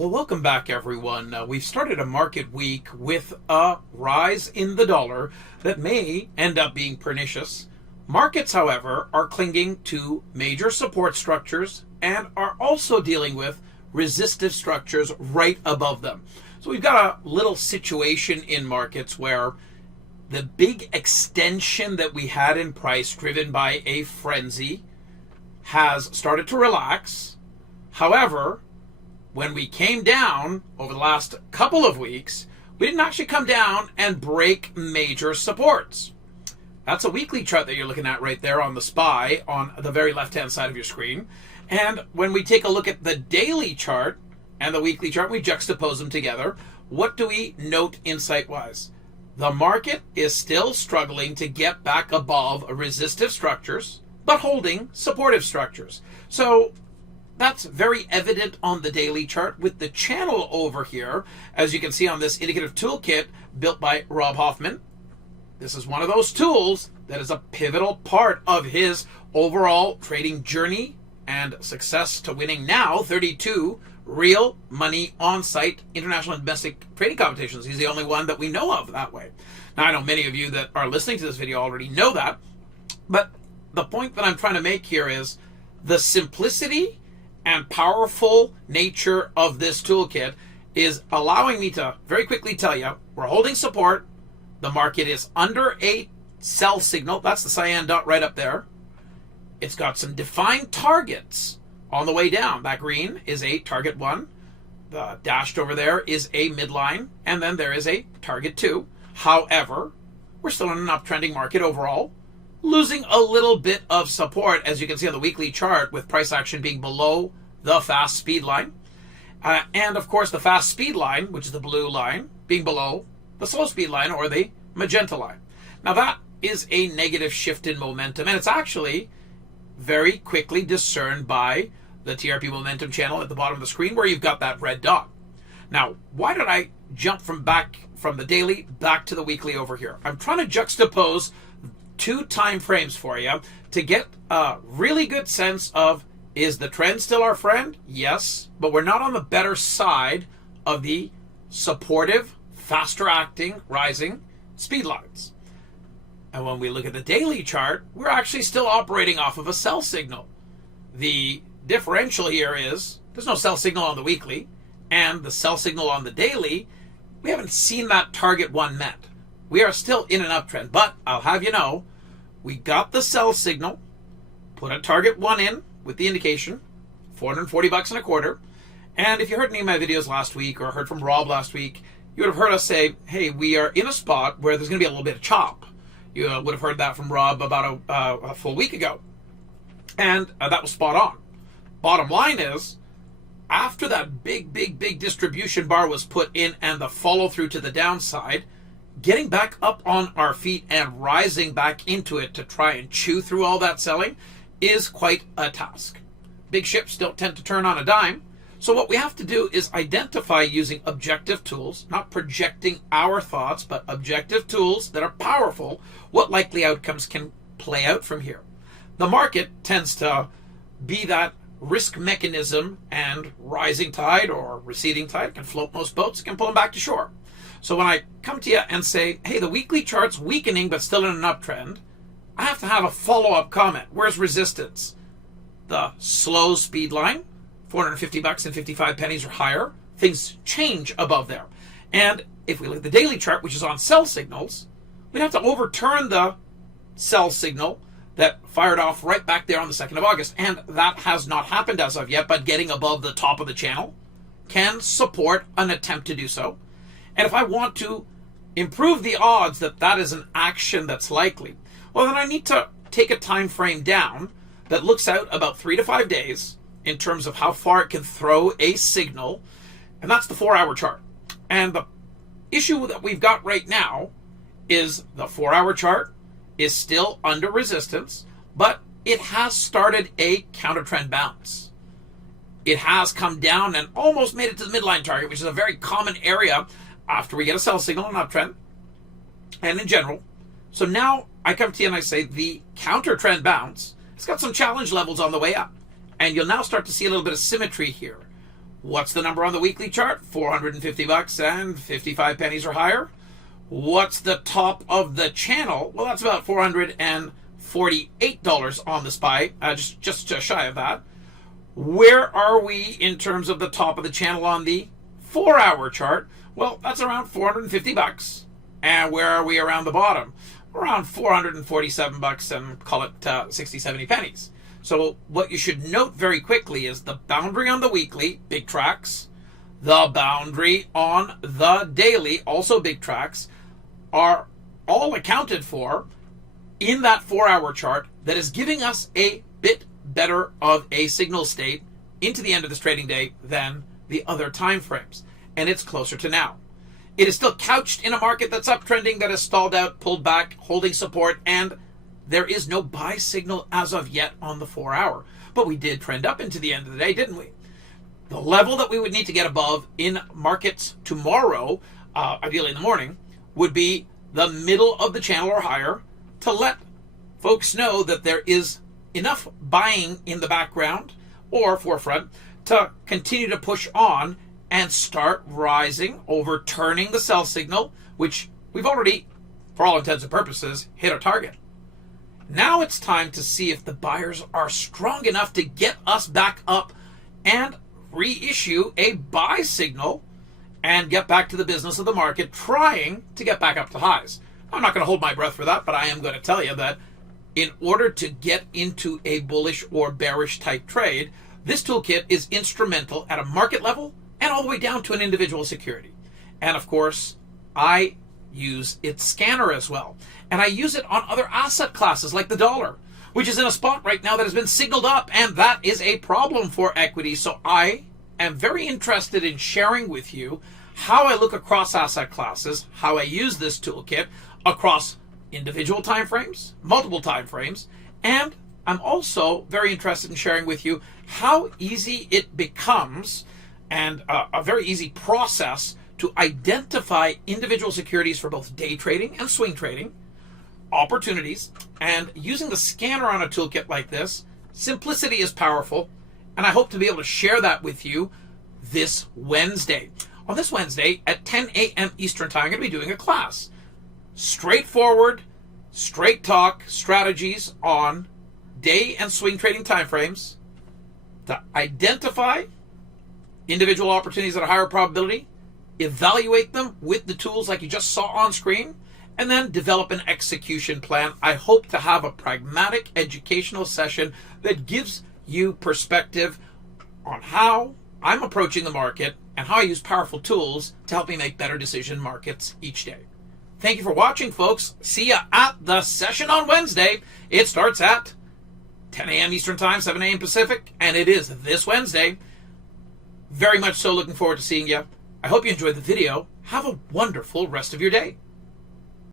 Well, welcome back, everyone. We've started a market week with a rise in the dollar that may end up being pernicious. Markets, however, are clinging to major support structures and are also dealing with resistive structures right above them. So we've got a little situation in markets where the big extension that we had in price, driven by a frenzy, has started to relax. However, when we came down over the last couple of weeks, we didn't actually come down and break major supports. That's a weekly chart that you're looking at right there on the SPY on the very left-hand side of your screen. And when we take a look at the daily chart and the weekly chart, we juxtapose them together. What do we note insight-wise? The market is still struggling to get back above resistive structures, but holding supportive structures. So that's very evident on the daily chart with the channel over here, as you can see on this indicative toolkit built by Rob Hoffman. This is one of those tools that is a pivotal part of his overall trading journey and success to winning now 32 real money on-site international and domestic trading competitions. He's the only one that we know of that way. Now, I know many of you that are listening to this video already know that, but the point that I'm trying to make here is the simplicity and powerful nature of this toolkit is allowing me to very quickly tell you we're holding support. The market is under a sell signal. That's the cyan dot right up there. It's got some defined targets on the way down. That green is a target 1. The dashed over there is a midline, and then there is a target 2. However, we're still in an uptrending market overall, losing a little bit of support, as you can see on the weekly chart, with price action being below the fast speed line. And of course, the fast speed line, which is the blue line, being below the slow speed line or the magenta line. Now that is a negative shift in momentum, and it's actually very quickly discerned by the TRP momentum channel at the bottom of the screen where you've got that red dot. Now, why did I jump from the daily back to the weekly over here? I'm trying to juxtapose 2 time frames for you to get a really good sense of, is the trend still our friend? Yes, but we're not on the better side of the supportive, faster acting, rising speed lines. And when we look at the daily chart, we're actually still operating off of a sell signal. The differential here is there's no sell signal on the weekly, and the sell signal on the daily, we haven't seen that target 1 met. We are still in an uptrend, but I'll have you know, we got the sell signal, put a target 1 in with the indication, $440 and a quarter. And if you heard any of my videos last week or heard from Rob last week, you would have heard us say, hey, we are in a spot where there's going to be a little bit of chop. You would have heard that from Rob about a full week ago. And that was spot on. Bottom line is, after that big distribution bar was put in and the follow through to the downside, getting back up on our feet and rising back into it to try and chew through all that selling is quite a task. Big ships don't tend to turn on a dime. So what we have to do is identify using objective tools, not projecting our thoughts, but objective tools that are powerful, what likely outcomes can play out from here. The market tends to be that risk mechanism, and rising tide or receding tide can float most boats, can pull them back to shore. So when I come to you and say, hey, the weekly chart's weakening but still in an uptrend, I have to have a follow-up comment. Where's resistance? The slow speed line, $450 and 55 pennies or higher. Things change above there. And if we look at the daily chart, which is on sell signals, we'd have to overturn the sell signal that fired off right back there on the 2nd of August. And that has not happened as of yet, but getting above the top of the channel can support an attempt to do so. And if I want to improve the odds that that is an action that's likely, well, then I need to take a time frame down that looks out about 3 to 5 days in terms of how far it can throw a signal, and that's the 4-hour chart. And the issue that we've got right now is the 4-hour chart is still under resistance, but it has started a counter trend bounce. It has come down and almost made it to the midline target, which is a very common area after we get a sell signal and uptrend, and in general. So now I come to you and I say the counter trend bounce, it's got some challenge levels on the way up. And you'll now start to see a little bit of symmetry here. What's the number on the weekly chart? $450 and 55 pennies or higher. What's the top of the channel? Well, that's about $448 on the SPY, just shy of that. Where are we in terms of the top of the channel on the 4-hour chart? Well, that's around $450. And where are we around the bottom? Around $447 and call it 60, 70 pennies. So what you should note very quickly is the boundary on the weekly, big tracks, the boundary on the daily, also big tracks, are all accounted for in that 4-hour chart that is giving us a bit better of a signal state into the end of this trading day than the other time frames. And it's closer to now. It is still couched in a market that's uptrending, that has stalled out, pulled back, holding support, and there is no buy signal as of yet on the 4-hour. But we did trend up into the end of the day, didn't we? The level that we would need to get above in markets tomorrow, ideally in the morning, would be the middle of the channel or higher to let folks know that there is enough buying in the background or forefront to continue to push on and start rising, overturning the sell signal, which we've already, for all intents and purposes, hit our target. Now it's time to see if the buyers are strong enough to get us back up and reissue a buy signal and get back to the business of the market, trying to get back up to highs. I'm not going to hold my breath for that, but I am going to tell you that in order to get into a bullish or bearish type trade, this toolkit is instrumental at a market level and all the way down to an individual security. And of course, I use its scanner as well. And I use it on other asset classes like the dollar, which is in a spot right now that has been signaled up, and that is a problem for equity. So I am very interested in sharing with you how I look across asset classes, how I use this toolkit across individual time frames, multiple time frames, and I'm also very interested in sharing with you how easy it becomes and a very easy process to identify individual securities for both day trading and swing trading, opportunities, and using the scanner on a toolkit like this. Simplicity is powerful, and I hope to be able to share that with you this Wednesday. On this Wednesday at 10 a.m. Eastern Time, I'm going to be doing a class. Straightforward, straight talk strategies on day and swing trading timeframes to identify individual opportunities at a higher probability, evaluate them with the tools like you just saw on screen, and then develop an execution plan. I hope to have a pragmatic educational session that gives you perspective on how I'm approaching the market and how I use powerful tools to help me make better decision markets each day. Thank you for watching, folks. See you at the session on Wednesday. It starts at 10 a.m. Eastern Time, 7 a.m. Pacific, and it is this Wednesday. Very much so looking forward to seeing you. I hope you enjoyed the video. Have a wonderful rest of your day.